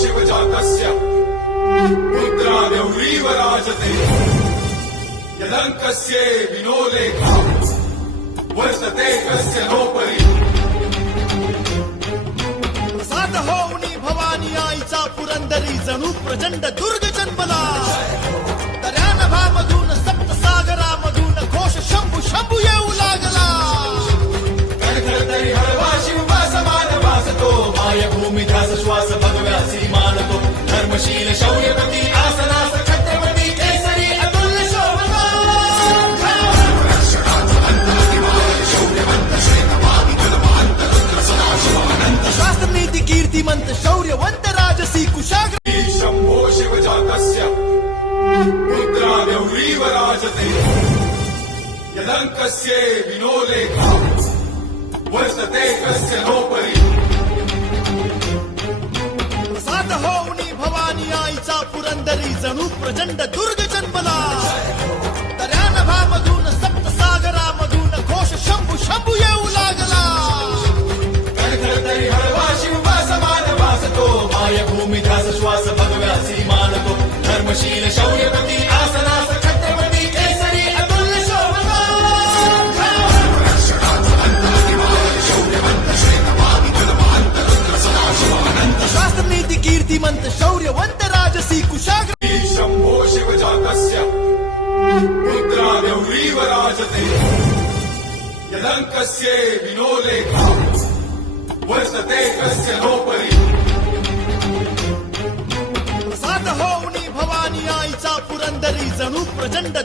शिवजातस्य मुद्रा गौरीव राजते यदङ्कस्य विनोलेखा वर्तते कस्य नोपरि सात होऊनी भवानी आईचा पुरंदरी जणू प्रचंड दुर्ग नीती कीर्तिमंत शौर्यवंत राजसी कुशाग्र शम्भो शिवजातस्य मुद्रा गौरीव राजते यदङ्कस्य विनोलेखा वर्तते कस्य नोपरि होऊनी भवानी आईचा पुरंदरी जणू प्रचंड दुर्ग कीर्तिमंत शौर्यवंत राजसी कुशाग्र। शम्भो शिवजातस्य मुद्रा गौरीव राजते। यदङ्कस्य विनोलेखा वर्तते कस्य नोपरि सात होऊनी भवानी आईचा पुरंदरी जणू प्रचंड